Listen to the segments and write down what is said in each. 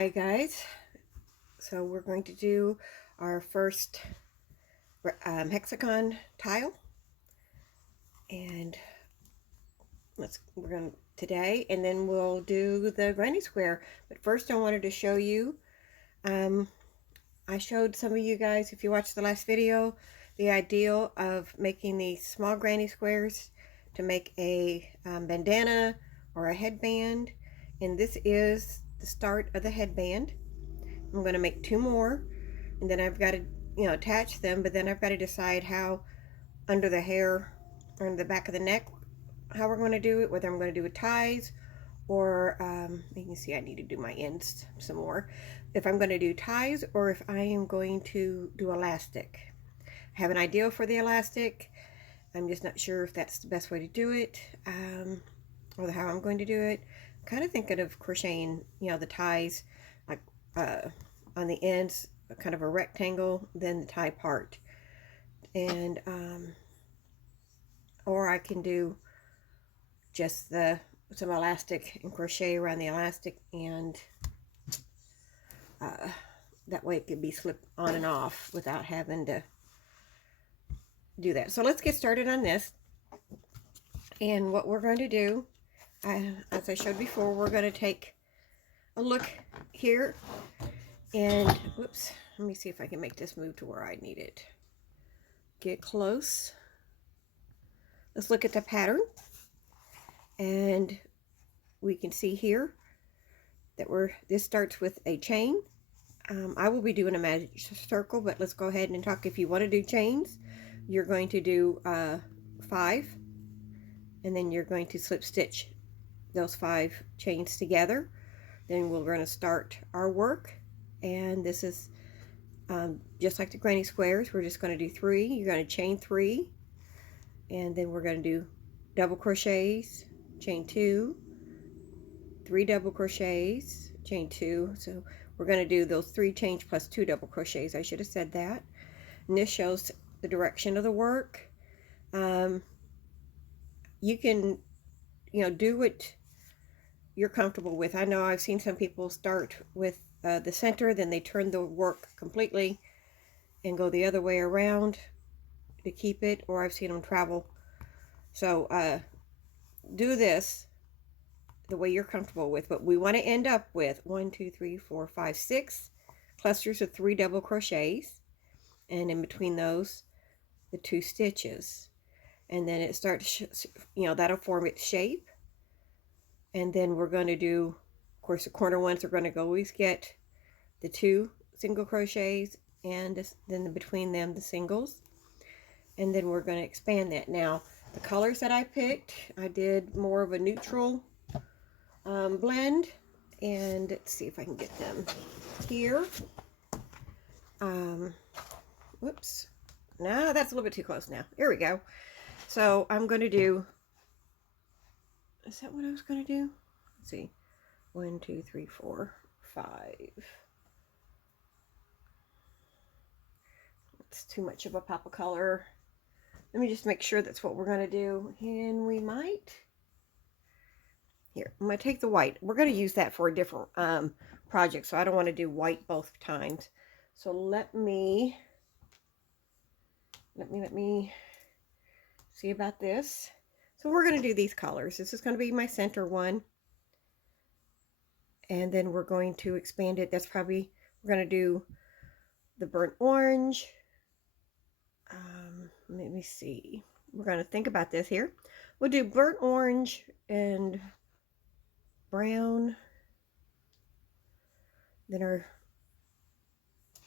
Hi guys, so we're going to do our first hexagon tile, and we're going to today, and then we'll do the granny square. But first I wanted to show you, I showed some of you guys, if you watched the last video, the ideal of making these small granny squares to make a bandana or a headband, and this is the start of the headband. I'm going to make two more, and then I've got to, attach them, but then I've got to decide how under the hair or in the back of the neck, how we're going to do it, whether I'm going to do with ties or, you can see I need to do my ends some more, if I'm going to do ties or if I am going to do elastic. I have an idea for the elastic. I'm just not sure if that's the best way to do it, or how I'm going to do it. I'm kind of thinking of crocheting, the ties, like on the ends, kind of a rectangle, then the tie part, and or I can do just some elastic and crochet around the elastic, and that way it could be slipped on and off without having to do that. So let's get started on this. And what we're going to do, as I showed before, we're going to take a look here, and whoops, let me see if I can make this move to where I need it. Get close. Let's look at the pattern, and we can see here that this starts with a chain. I will be doing a magic circle, but let's go ahead and talk. If you want to do chains, you're going to do 5, and then you're going to slip stitch those 5 chains together. Then we're going to start our work, and this is just like the granny squares. We're just going to do 3. You're going to chain 3, and then we're going to do double crochets, chain 2, 3 double crochets, chain 2. So we're going to do those 3 chains plus 2 double crochets. I should have said that. And this shows the direction of the work. You can, do what you're comfortable with. I know I've seen some people start with the center, then they turn the work completely and go the other way around to keep it, or I've seen them travel. So do this the way you're comfortable with, but we want to end up with 1, 2, 3, 4, 5, 6 clusters of 3 double crochets, and in between those the 2 stitches, and then it starts, that'll form its shape. And then we're going to do, of course, the corner ones are going to always get the 2 single crochets, and then between them the singles, and then we're going to expand that. Now the colors that I picked, I did more of a neutral blend, and let's see if I can get them here. Whoops, no, that's a little bit too close now. Here we go. So I'm going to do, is that what I was going to do? Let's see, 1, 2, 3, 4, 5. It's too much of a pop of color. Let me just make sure that's what we're going to do. And we might, here, I'm going to take the white. We're going to use that for a different project, so I don't want to do white both times. So let me see about this. So we're going to do these colors. This is going to be my center one, and then we're going to expand it. That's probably, we're going to do the burnt orange. Let me see. We're going to think about this here. We'll do burnt orange and brown, then our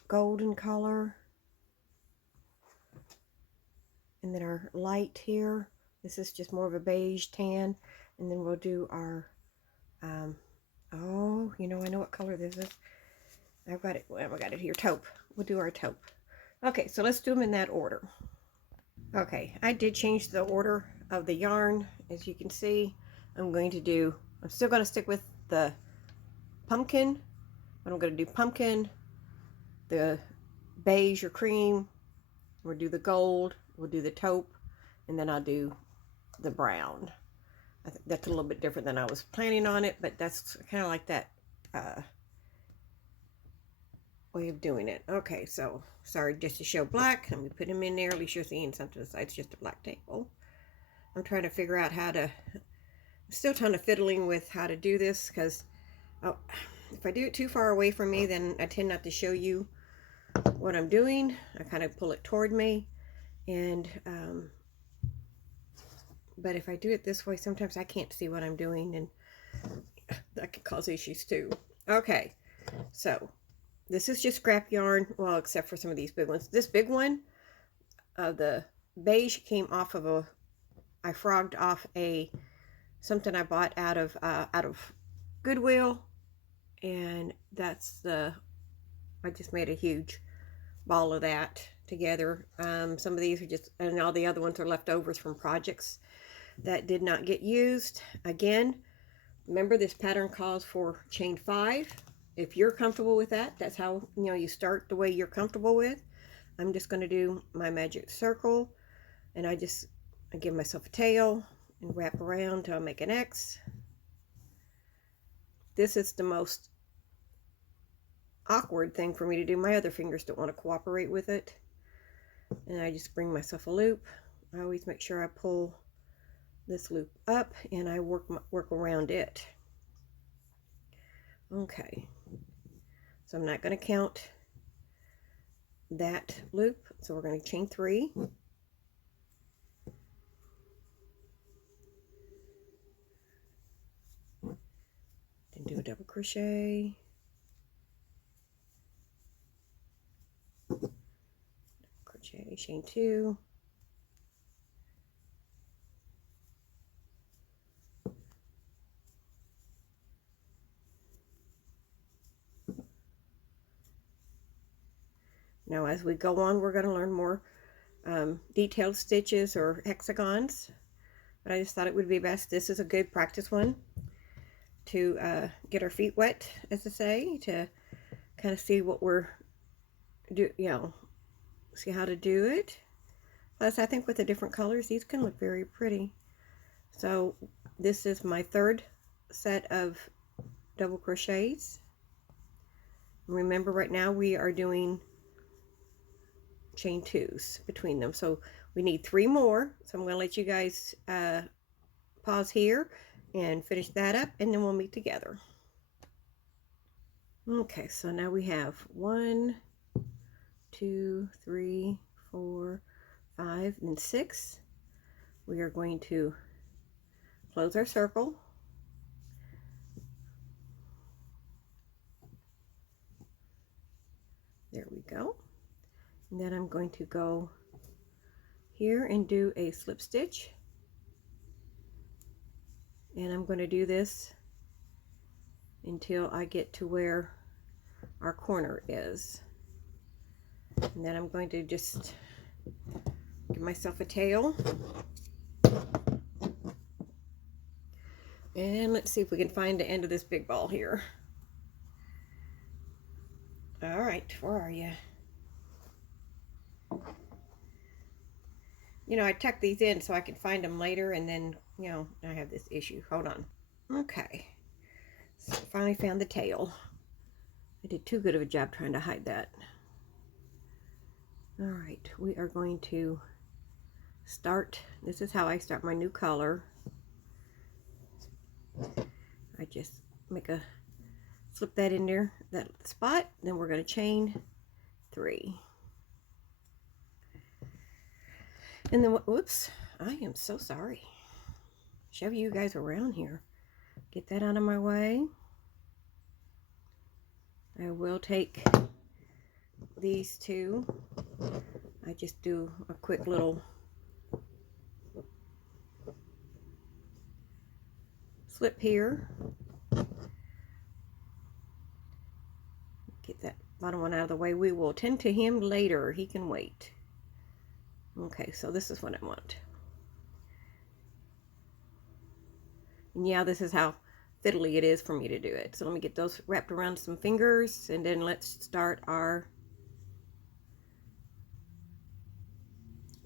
golden color, and then our light here. This is just more of a beige tan, and then we'll do our oh, I know what color this is. I've got it. Well, I got it here. Taupe. We'll do our taupe. Okay, so let's do them in that order. Okay, I did change the order of the yarn. As you can see, I'm still going to stick with the pumpkin, but I'm going to do pumpkin, the beige or cream, we'll do the gold, we'll do the taupe, and then I'll do the brown. I think that's a little bit different than I was planning on it, but that's kind of like that way of doing it. Okay, so sorry, just to show black, and we put them in there. At least you're seeing something besides just a black table. I'm trying to figure out how to, I'm still trying to fiddling with how to do this, because if I do it too far away from me, then I tend not to show you what I'm doing. I kind of pull it toward me, and but if I do it this way, sometimes I can't see what I'm doing, and that can cause issues too. Okay, so this is just scrap yarn, well, except for some of these big ones. This big one, the beige, came off of I frogged off something I bought out of Goodwill, and I just made a huge ball of that together. Some of these are just, and all the other ones are leftovers from projects that did not get used. Again, remember, this pattern calls for chain 5. If you're comfortable with that, that's how, you start the way you're comfortable with. I'm just going to do my magic circle, and I give myself a tail and wrap around till I make an X. This is the most awkward thing for me to do. My other fingers don't want to cooperate with it. And I just bring myself a loop. I always make sure I pull this loop up and I work around it. Okay, so I'm not going to count that loop, so we're going to chain 3. Then do a double crochet, chain 2, now as we go on, we're going to learn more detailed stitches or hexagons, but I just thought it would be best. This is a good practice one to get our feet wet, as I say, to kind of see what we're see how to do it. Plus, I think with the different colors, these can look very pretty. So this is my 3rd set of double crochets. Remember, right now we are doing chain 2s between them, so we need 3 more. So I'm going to let you guys pause here and finish that up, and then we'll meet together. Okay, so now we have 1, 2, 3, 4, 5, and 6. We are going to close our circle. There we go. And then I'm going to go here and do a slip stitch. And I'm going to do this until I get to where our corner is. And then I'm going to just give myself a tail. And let's see if we can find the end of this big ball here. All right, where are you? I tuck these in so I can find them later, and then, I have this issue. Hold on. Okay, so finally found the tail. I did too good of a job trying to hide that. All right, we are going to start. This is how I start my new color. I just slip that in there, that spot, then we're going to chain 3. And then, whoops, I am so sorry. Shove you guys around here. Get that out of my way. I will take these 2. I just do a quick little slip here. Get that bottom one out of the way. We will tend to him later. He can wait. Okay, so this is what I want. And yeah, this is how fiddly it is for me to do it. So let me get those wrapped around some fingers, and then let's start our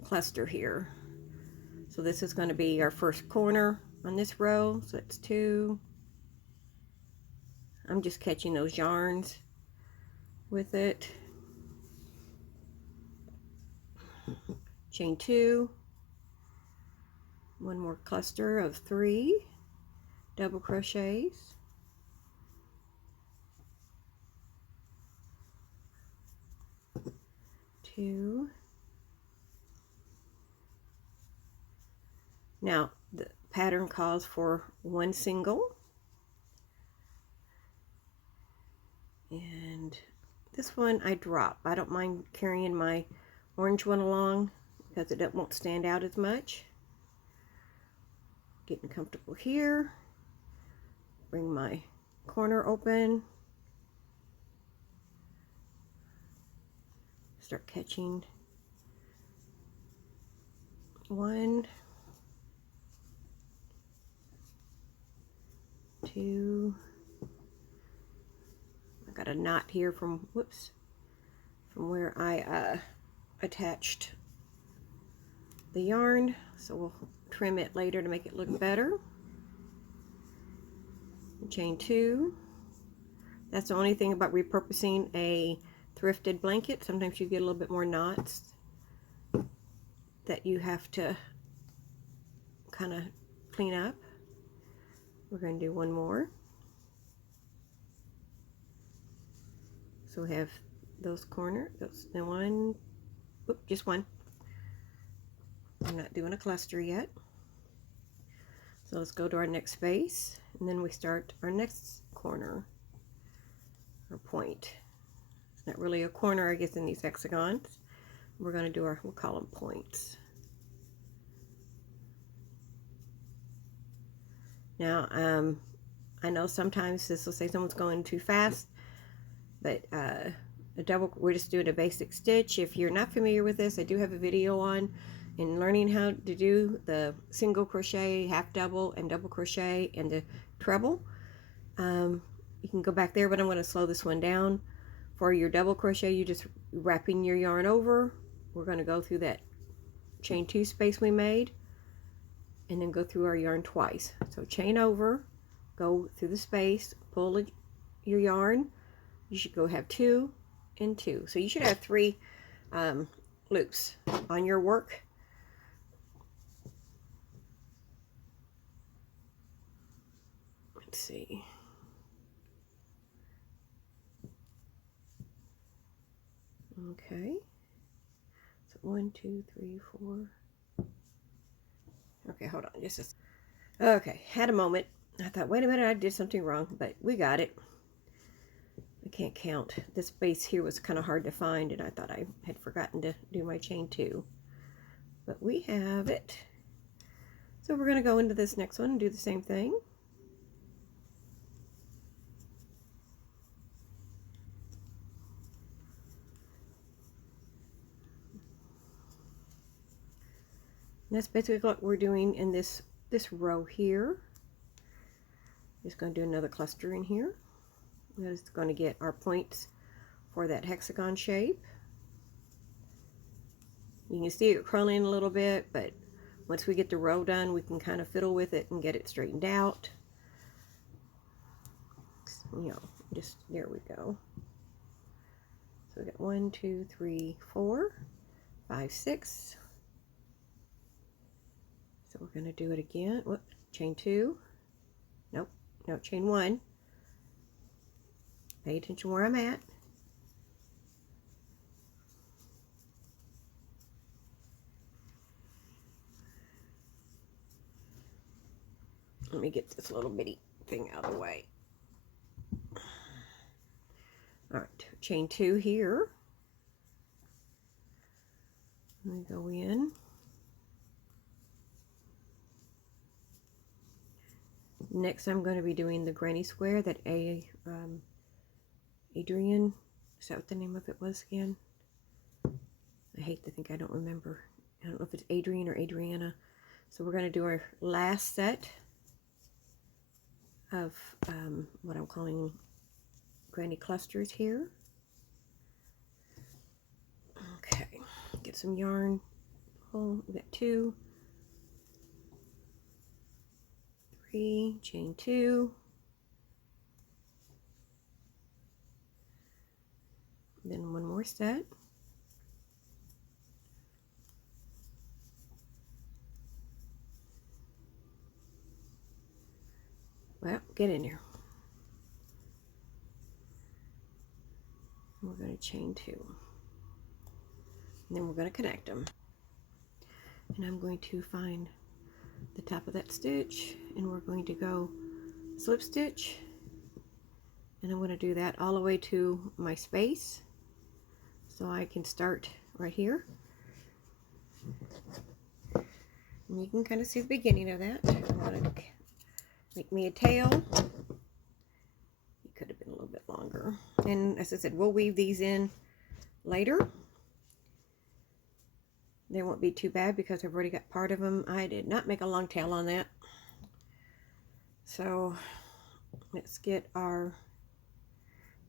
cluster here. So this is going to be our first corner on this row. So it's 2. I'm just catching those yarns. with it. Chain 2, one more cluster of 3 double crochets, two. Now the pattern calls for 1 single, and this one I drop. I don't mind carrying my orange one along because it won't stand out as much. Getting comfortable here. Bring my corner open. Start catching 1, 2. I got a knot here from, whoops, from where I attached the yarn, so we'll trim it later to make it look better. Chain 2. That's the only thing about repurposing a thrifted blanket. Sometimes you get a little bit more knots that you have to kind of clean up. We're going to do one more. So we have those corners, and one, oops, just one. I'm not doing a cluster yet. So let's go to our next space, and then we start our next corner, or point. It's not really a corner, I guess, in these hexagons. We're going to do our, we'll call them points. Now, I know sometimes this will say someone's going too fast, but we're just doing a basic stitch. If you're not familiar with this, I do have a video on in learning how to do the single crochet, half double, and double crochet, and the treble. You can go back there, but I'm going to slow this one down. For your double crochet, you just wrapping your yarn over. We're going to go through that chain 2 space we made, and then go through our yarn twice. So chain over, go through the space, pull your yarn. You should go have 2 and 2. So you should have 3 loops on your work. Let's see. Okay. So 1, 2, 3, 4. Okay, hold on. Okay, had a moment. I thought, wait a minute, I did something wrong, but we got it. I can't count. This space here was kind of hard to find, and I thought I had forgotten to do my chain 2. But we have it. So we're going to go into this next one and do the same thing. And that's basically what we're doing in this row here. Just going to do another cluster in here. That is going to get our points for that hexagon shape. You can see it curling a little bit, but once we get the row done, we can kind of fiddle with it and get it straightened out. You know, just there we go. So we got 1, 2, 3, 4, 5, 6. So we're going to do it again. Whoop, chain 2. Nope, no, chain 1. Pay attention where I'm at. Let me get this little bitty thing out of the way. All right, chain 2 here. Let me go in. Next, I'm going to be doing the granny square that Adrian, is that what the name of it was again? I hate to think I don't remember. I don't know if it's Adrian or Adriana. So we're going to do our last set of what I'm calling granny clusters here. Okay, get some yarn. Pull. We got 2, 3, chain 2. Then one more set. Well, get in there. We're going to chain 2. And then we're going to connect them. And I'm going to find the top of that stitch, and we're going to go slip stitch, and I'm going to do that all the way to my space, so I can start right here. And you can kind of see the beginning of that. I'm going to make me a tail. It could have been a little bit longer. And as I said, we'll weave these in later. They won't be too bad because I've already got part of them. I did not make a long tail on that. So let's get our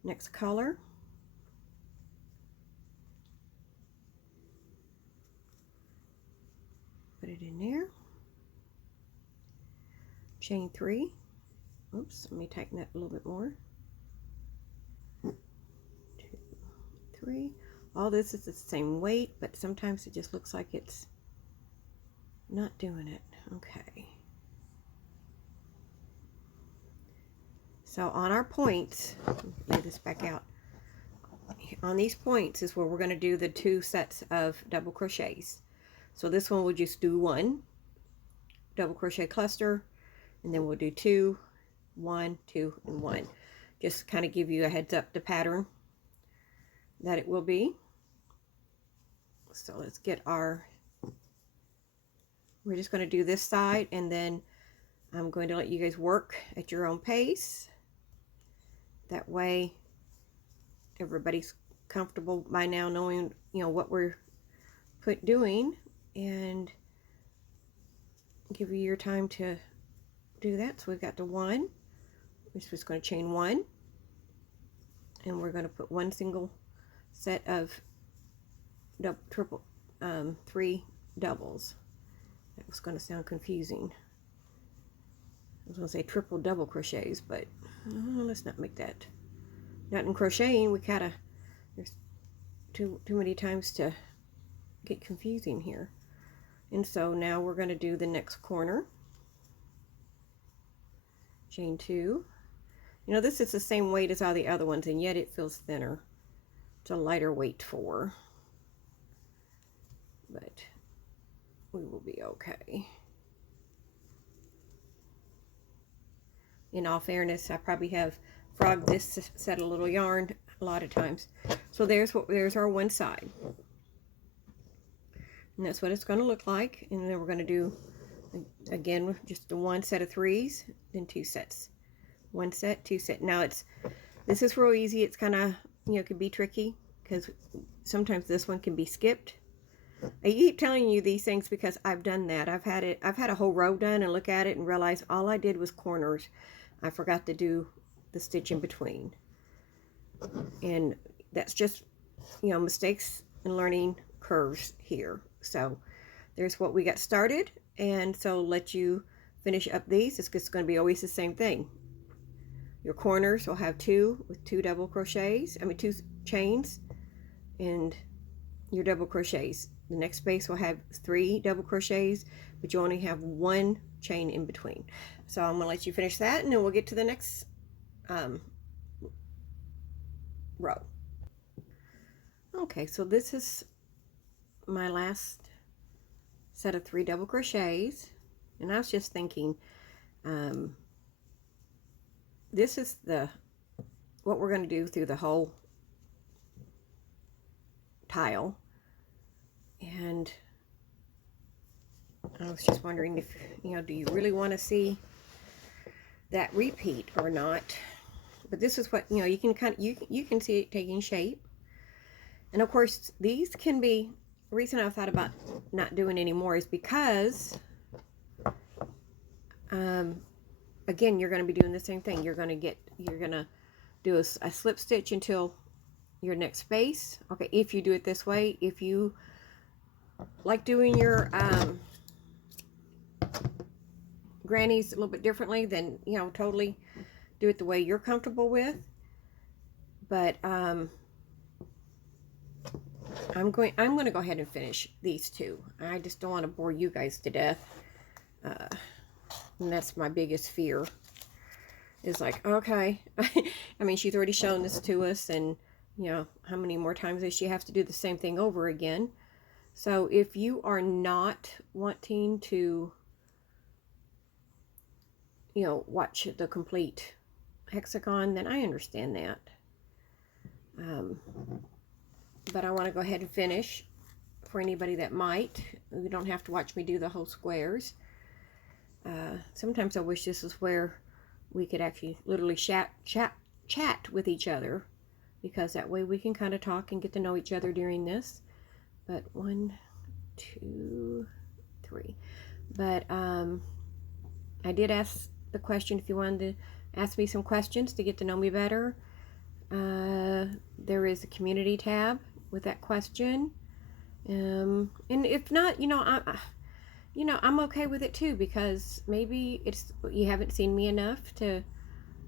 next color. Put it in there. Chain 3. Oops, let me tighten that a little bit more. 2, 3. All this is the same weight, but sometimes it just looks like it's not doing it. Okay. So on our points, lay this back out. On these points is where we're going to do the 2 sets of double crochets. So this one we'll just do 1 double crochet cluster, and then we'll do 2, 1, 2, and 1. Just kind of give you a heads up the pattern that it will be. So let's get our, we're just going to do this side, and then I'm going to let you guys work at your own pace. That way everybody's comfortable by now knowing, you know, what we're doing, and give you your time to do that. So we've got the 1, we're just going to chain 1, and we're going to put 1 single set of triple 3 doubles. That was going to sound confusing. I was going to say triple double crochets, but let's not make that. Not in crocheting, we kind of, there's too many times to get confusing here. And so now we're going to do the next corner. Chain 2. You know, this is the same weight as all the other ones, and yet it feels thinner. It's a lighter weight for, but we will be okay. In all fairness, I probably have frogged this set a little yarn a lot of times. So there's our one side. And that's what it's going to look like. And then we're going to do, again, just the 1 set of 3s, then 2 sets. 1 set, 2 set. Now this is real easy. It's kind of, you know, can be tricky because sometimes this one can be skipped. I keep telling you these things because I've done that. I've had a whole row done and look at it and realize all I did was corners. I forgot to do the stitch in between. And that's just, you know, mistakes and learning curves here. So there's what we got started, and so let you finish up these. It's just going to be always the same thing. Your corners will have 2 with 2 double crochets, 2 chains, and your double crochets. The next space will have 3 double crochets, but you only have 1 chain in between. So I'm going to let you finish that, and then we'll get to the next row. Okay, so this is my last set of 3 double crochets, and I was just thinking, this is what we're going to do through the whole tile. And I was just wondering if, you know, do you really want to see that repeat or not? But this is what, you know, you can you can see it taking shape. And of course, these can be, the reason I thought about not doing any more is because, again, you're going to be doing the same thing. You're going to do a slip stitch until your next space. Okay, if you do it this way. If you like doing your grannies a little bit differently, then, you know, totally do it the way you're comfortable with. But I'm going to go ahead and finish these two. I just don't want to bore you guys to death. And that's my biggest fear. Is like, okay. I mean, she's already shown this to us, and you know, how many more times does she have to do the same thing over again? So if you are not wanting to, you know, watch the complete hexagon, then I understand that. But I want to go ahead and finish for anybody that might. You don't have to watch me do the whole squares. Sometimes I wish this is where we could actually literally chat with each other, because that way we can kind of talk and get to know each other during this. But 1, 2, 3. But I did ask the question if you wanted to ask me some questions to get to know me better. There is a community tab with that question. And if not, you know, I'm okay with it too, because maybe it's you haven't seen me enough to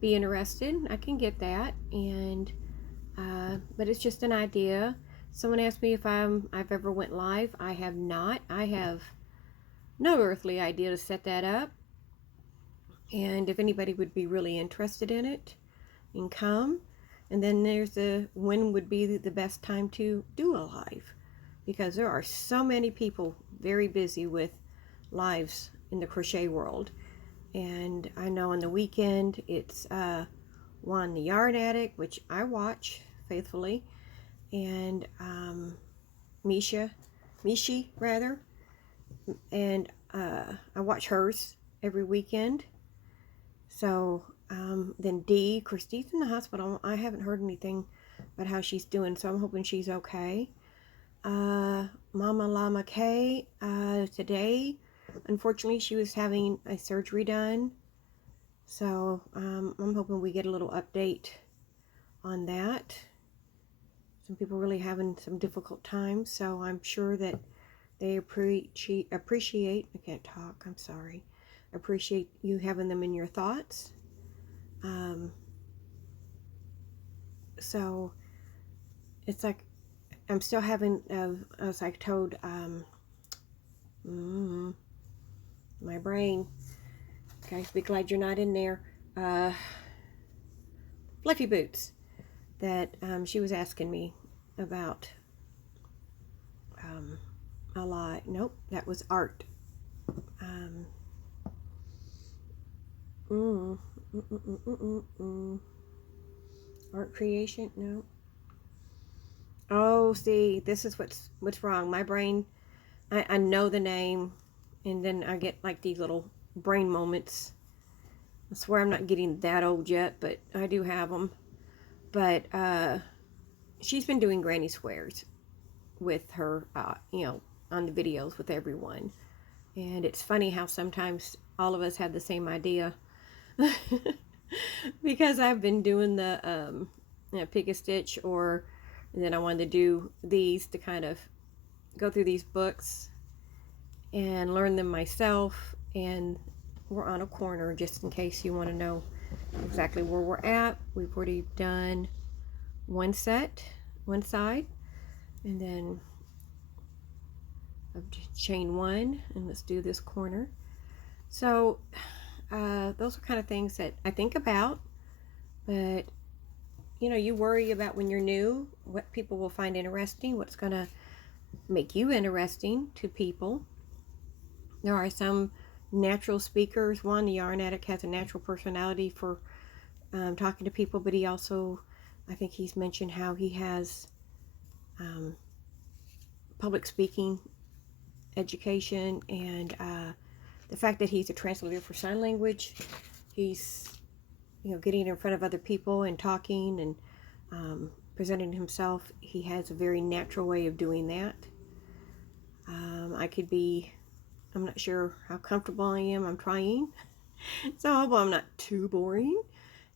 be interested. I can get that, and but it's just an idea. Someone asked me if I've ever went live. I have not. I have no earthly idea to set that up. And if anybody would be really interested in it, and come. And then there's when would be the best time to do a live, because there are so many people very busy with lives in the crochet world. And I know on the weekend it's Juan the Yarn Addict, which I watch faithfully, and Mishi rather, and I watch hers every weekend. So then Christy's in the hospital. I haven't heard anything about how she's doing, so I'm hoping she's okay. Mama Llama K, today, unfortunately, she was having a surgery done. So I'm hoping we get a little update on that. Some people really having some difficult times, so I'm sure that they appreciate, I can't talk, I'm sorry, appreciate you having them in your thoughts. So it's like I'm still having, as I told my brain, okay, be glad you're not in there, Fluffy Boots, that she was asking me about a lot. Nope, that was art. Art creation? No. Oh, see, this is what's wrong. My brain, I know the name, and then I get like these little brain moments. I swear I'm not getting that old yet, but I do have them. But she's been doing granny squares with her, you know, on the videos with everyone. And it's funny how sometimes all of us have the same idea. Because I've been doing the you know, pick a stitch, and then I wanted to do these to kind of go through these books and learn them myself. And we're on a corner, just in case you want to know exactly where we're at. We've already done one side, and then of chain 1, and let's do this corner. So those are kind of things that I think about, but you know, you worry about when you're new, what people will find interesting, what's going to make you interesting to people. There are some natural speakers. Juan the Yarn Addict has a natural personality for talking to people, but he also, I think he's mentioned how he has public speaking education, and the fact that he's a translator for sign language. He's, you know, getting in front of other people and talking and presenting himself. He has a very natural way of doing that. I'm not sure how comfortable I am. I'm trying. So I hope I'm not too boring.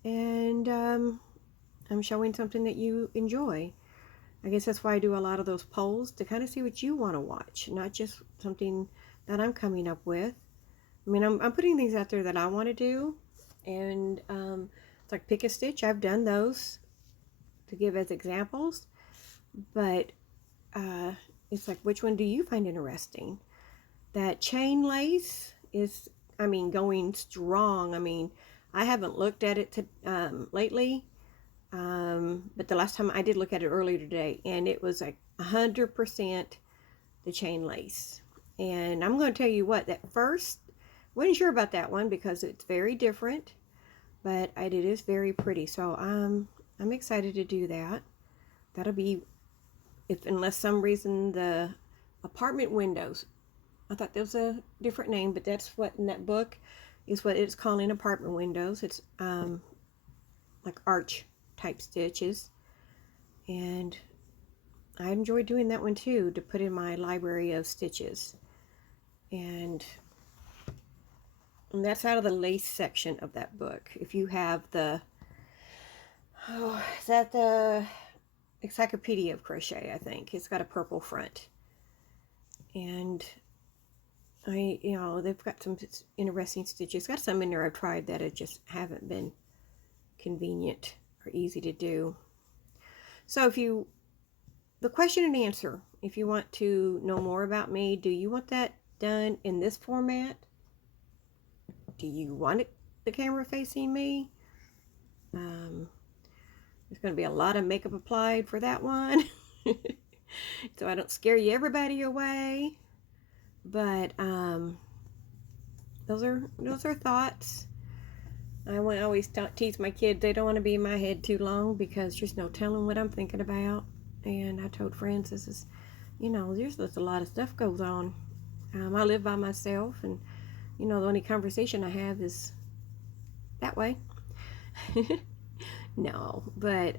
And I'm showing something that you enjoy. I guess that's why I do a lot of those polls, to kind of see what you want to watch, not just something that I'm coming up with. I mean, I'm putting things out there that I want to do. And it's like pick a stitch. I've done those to give as examples. But it's like, which one do you find interesting? That chain lace is, I mean, going strong. I mean, I haven't looked at it lately, but the last time I did look at it earlier today, and it was like 100% the chain lace. And I'm going to tell you what, that first, wasn't sure about that one because it's very different, but it is very pretty. So I'm excited to do that. That'll be, if unless some reason the apartment windows, I thought there was a different name, but that's what in that book is what it's calling, apartment windows. It's like arch type stitches, and I enjoy doing that one too, to put in my library of stitches. And that's out of the lace section of that book. If you have the, oh, is that the Encyclopedia of Crochet, I think. It's got a purple front. And you know, they've got some interesting stitches. Got some in there I've tried that just haven't been convenient or easy to do. So the question and answer, if you want to know more about me, do you want that done in this format? Do you want the camera facing me? There's going to be a lot of makeup applied for that one. So I don't scare everybody away. But those are thoughts. I always tease my kids, they don't want to be in my head too long because there's no telling what I'm thinking about. And I told friends, this is, you know, there's just a lot of stuff goes on. I live by myself, and you know, the only conversation I have is that way. No, but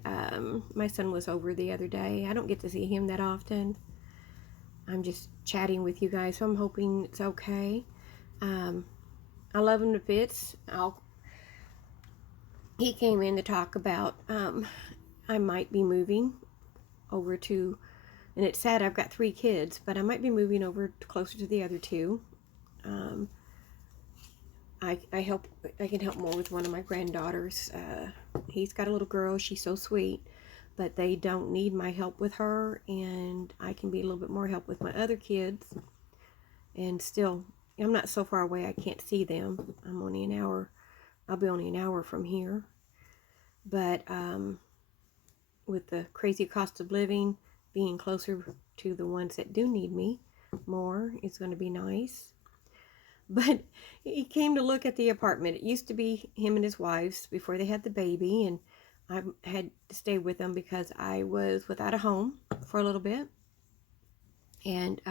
my son was over the other day. I don't get to see him that often. I'm just chatting with you guys, so I'm hoping it's okay. I love him to bits. He came in to talk about I might be moving over to, and it's sad I've got 3 kids, but I might be moving over closer to the other 2. I can help more with one of my granddaughters. He's got a little girl, she's so sweet, but they don't need my help with her, and I can be a little bit more help with my other kids. And still, I'm not so far away I can't see them. I'm only an hour, I'll be only an hour from here. But with the crazy cost of living, being closer to the ones that do need me more is going to be nice. But he came to look at the apartment. It used to be him and his wives before they had the baby, and I had to stay with them because I was without a home for a little bit. And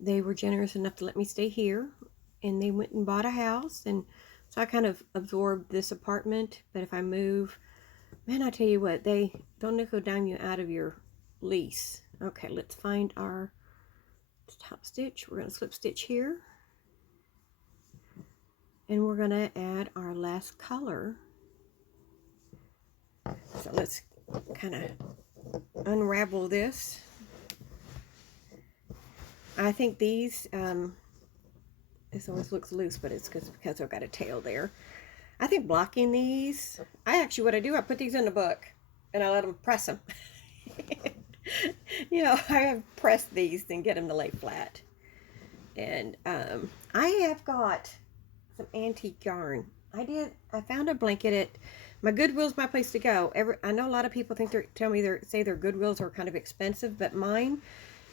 they were generous enough to let me stay here, and they went and bought a house, and so I kind of absorbed this apartment. But if I move, man, I tell you what, they don't nickel dime you out of your lease. Okay, let's find our top stitch. We're going to slip stitch here, and we're going to add our last color. So let's kind of unravel this. I think these, this always looks loose, but it's because I've got a tail there. I think blocking these, what I do, I put these in the book and I let them press them. You know, I have pressed these and get them to lay flat. And I have got some antique yarn. I found a blanket at my Goodwill's my place to go. I know a lot of people think say their Goodwills are kind of expensive, but mine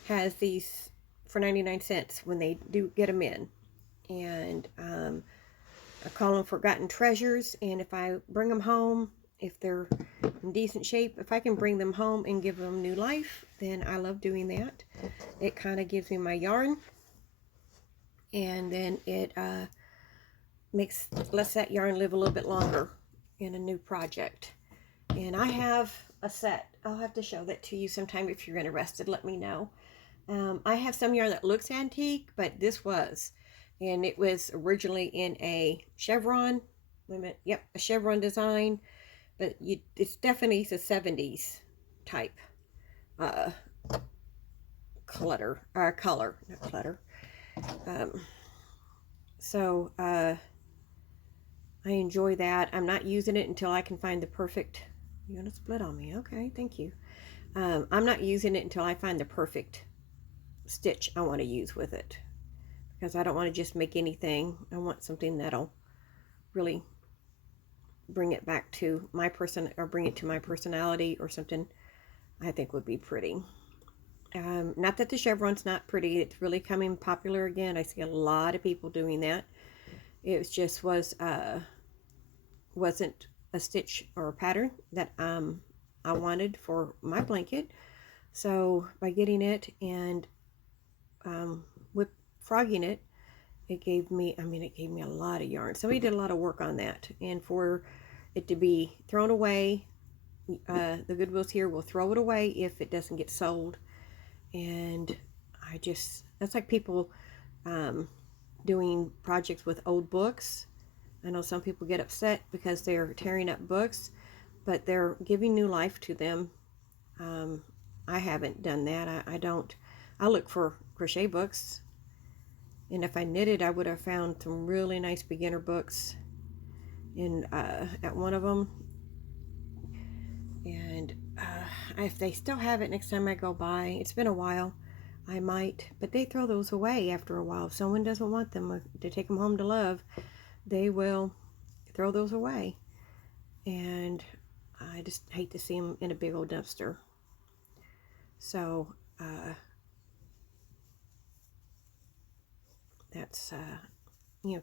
has these for 99 cents when they do get them in. And I call them forgotten treasures, and if I bring them home, if they're in decent shape, if I can bring them home and give them new life, then I love doing that. It kind of gives me my yarn, and then it lets that yarn live a little bit longer in a new project. And I have a set. I'll have to show that to you sometime. If you're interested, let me know. I have some yarn that looks antique, but this was, and it was originally in a chevron, a chevron design, but it's definitely the 70s type color, not clutter. So I enjoy that. I'm not using it until I can find the perfect. You're gonna split on me, okay? Thank you. I'm not using it until I find the perfect stitch I want to use with it, because I don't want to just make anything. I want something that'll really bring it back to my person, or bring it to my personality, or something I think would be pretty. Not that the chevron's not pretty. It's really coming popular again. I see a lot of people doing that. It just wasn't a stitch or a pattern that I wanted for my blanket. So by getting it and frogging it, it gave me a lot of yarn. Somebody did a lot of work on that, and for it to be thrown away, the Goodwills here will throw it away if it doesn't get sold. And that's like people doing projects with old books. I know some people get upset because they're tearing up books, but they're giving new life to them. I haven't done that. I look for crochet books, and if I knitted, I would have found some really nice beginner books at one of them. And if they still have it, next time I go by, it's been a while, I might, but they throw those away after a while. If someone doesn't want them to take them home to love, they will throw those away. And I just hate to see them in a big old dumpster. So that's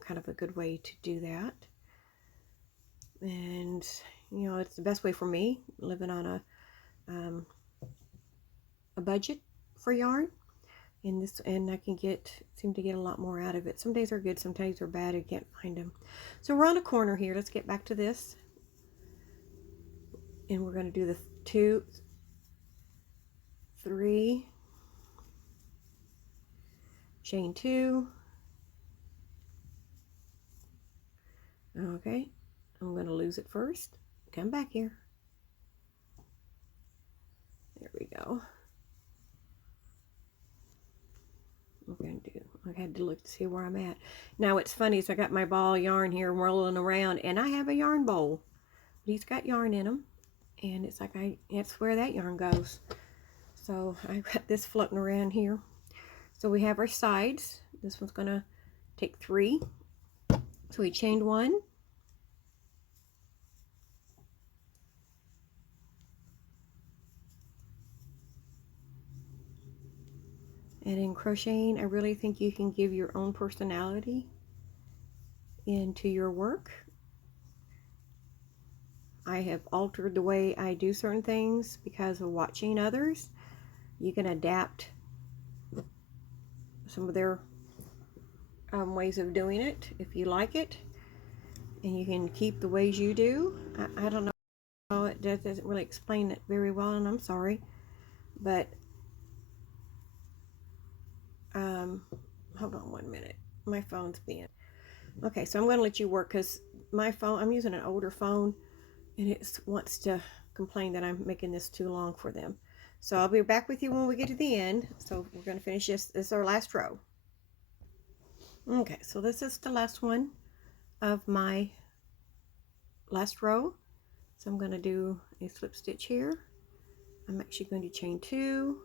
kind of a good way to do that. And it's the best way for me, living on a budget for yarn, and I can seem to get a lot more out of it. Some days are good, some days are bad. I can't find them. So we're on a corner here. Let's get back to this, and we're going to do the 2, 3, chain 2. Okay, I'm going to lose it first. Come back here. There we go. I had to look to see where I'm at. Now it's funny, so I got my ball of yarn here rolling around, and I have a yarn bowl. These got yarn in them, and it's like that's where that yarn goes. So I've got this floating around here. So we have our sides. This one's gonna take 3. So we chained 1. And in crocheting, I really think you can give your own personality into your work. I have altered the way I do certain things because of watching others. You can adapt some of their ways of doing it if you like it, and you can keep the ways you do. I don't know, it doesn't really explain it very well, and I'm sorry, but hold on one minute, my phone's being okay. So I'm going to let you work, because my phone, I'm using an older phone, and it wants to complain that I'm making this too long for them. So I'll be back with you when we get to the end. So we're going to finish this. This is our last row. Okay, so this is the last one of my last row. So I'm going to do a slip stitch here. I'm actually going to chain 2.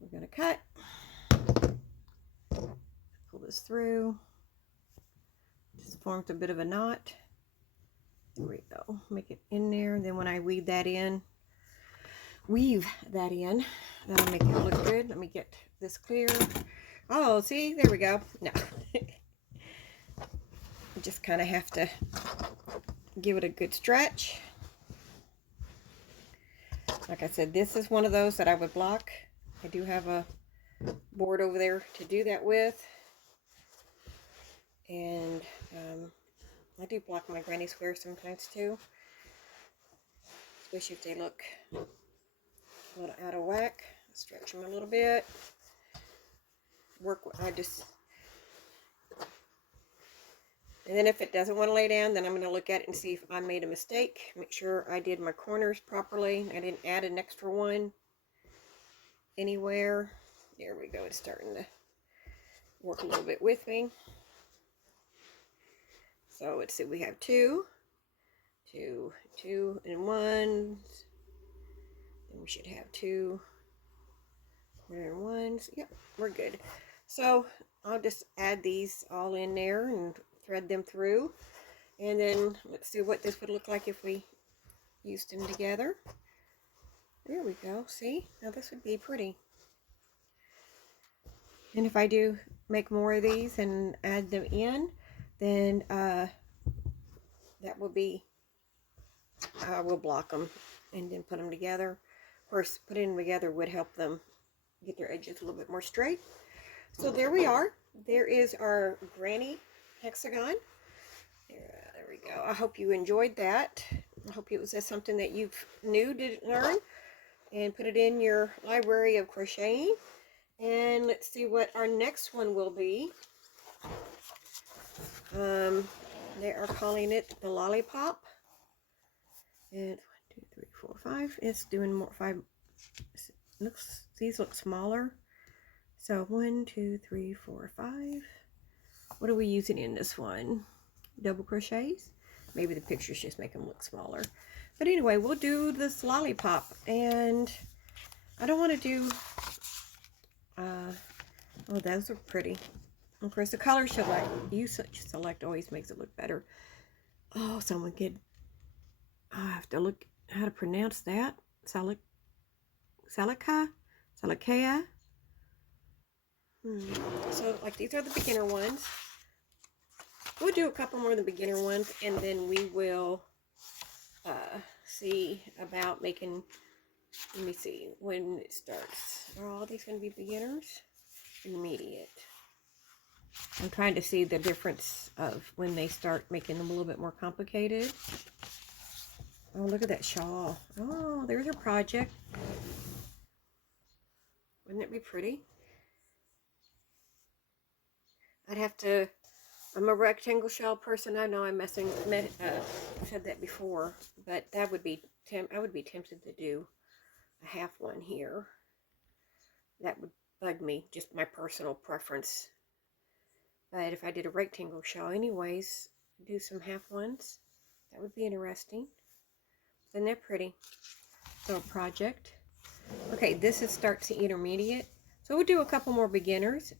We're going to cut, pull this through. This forms a bit of a knot. There we go. Make it in there. Then when I weave that in, that'll make it look good. Let me get this clear. Oh, see, there we go. No. You just kind of have to give it a good stretch. Like I said, this is one of those that I would block. I do have a board over there to do that with. And I do block my granny squares sometimes too, especially if they look a little out of whack. Stretch them a little bit. And then if it doesn't want to lay down, then I'm going to look at it and see if I made a mistake. Make sure I did my corners properly. I didn't add an extra one anywhere. There we go. It's starting to work a little bit with me. So let's see. We have 2, 2, 2, and 1. we should have 2 1s. Yep, we're good. So I'll just add these all in there and thread them through. And then let's see what this would look like if we used them together. There we go. See? Now this would be pretty. And if I do make more of these and add them in, then that will be, we'll block them and then put them together. Of course, putting them together would help them get their edges a little bit more straight. So there we are. There is our granny hexagon. There we go. I hope you enjoyed that. I hope it was something that you new to learn and put it in your library of crocheting. And let's see what our next one will be. They are calling it the lollipop. It's 1, 2, 3, 4, 5. It's doing more 5. These look smaller. So 1, 2, 3, 4, 5. What are we using in this one? Double crochets. Maybe the pictures just make them look smaller. But anyway, we'll do this lollipop, and I don't want to do. Oh, those are pretty. Of course, the color you select always makes it look better. Oh, someone could. I have to look how to pronounce that. Salicea. So, like, these are the beginner ones. We'll do a couple more of the beginner ones, and then we will see about making. Let me see when it starts. Are all these going to be beginners? Intermediate. I'm trying to see the difference of when they start making them a little bit more complicated. Oh, look at that shawl. Oh, there's a project. Wouldn't it be pretty? I'd have to. I'm a rectangle shawl person. I know I'm said that before, but that would be I would be tempted to do a half one here. That would bug me, just my personal preference. But if I did a rectangle shawl anyways, do some half ones, that would be interesting. Isn't that pretty? So project. Okay, this starts the intermediate. So we'll do a couple more beginners,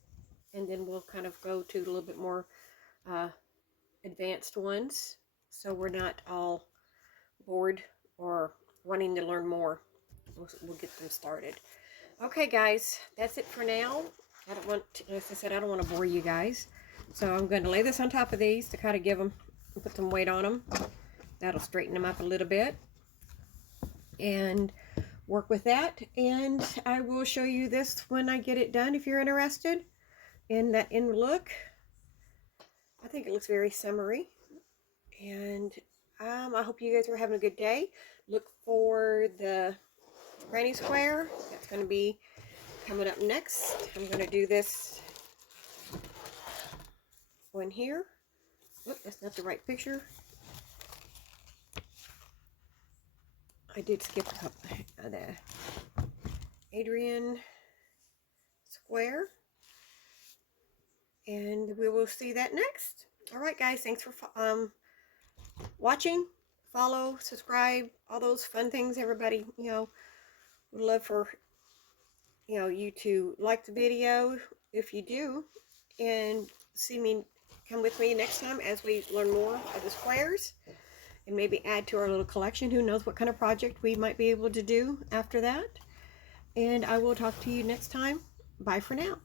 and then we'll kind of go to a little bit more advanced ones, so we're not all bored or wanting to learn more. We'll get them started. Okay, guys, that's it for now. I don't want to, as I said, I don't want to bore you guys, so I'm going to lay this on top of these to kind of give them, put some weight on them. That'll straighten them up a little bit, and work with that. And I will show you this when I get it done if you're interested in that end look. I think it looks very summery, and I hope you guys are having a good day. Look for the granny square. That's going to be coming up next. I'm going to do this one here. Oop, that's not the right picture. I did skip the Adrian square. And we will see that next. All right, guys, thanks for watching. Follow, subscribe, all those fun things. Everybody, would love for, you to like the video if you do, and come with me next time as we learn more of the squares, and maybe add to our little collection. Who knows what kind of project we might be able to do after that. And I will talk to you next time. Bye for now.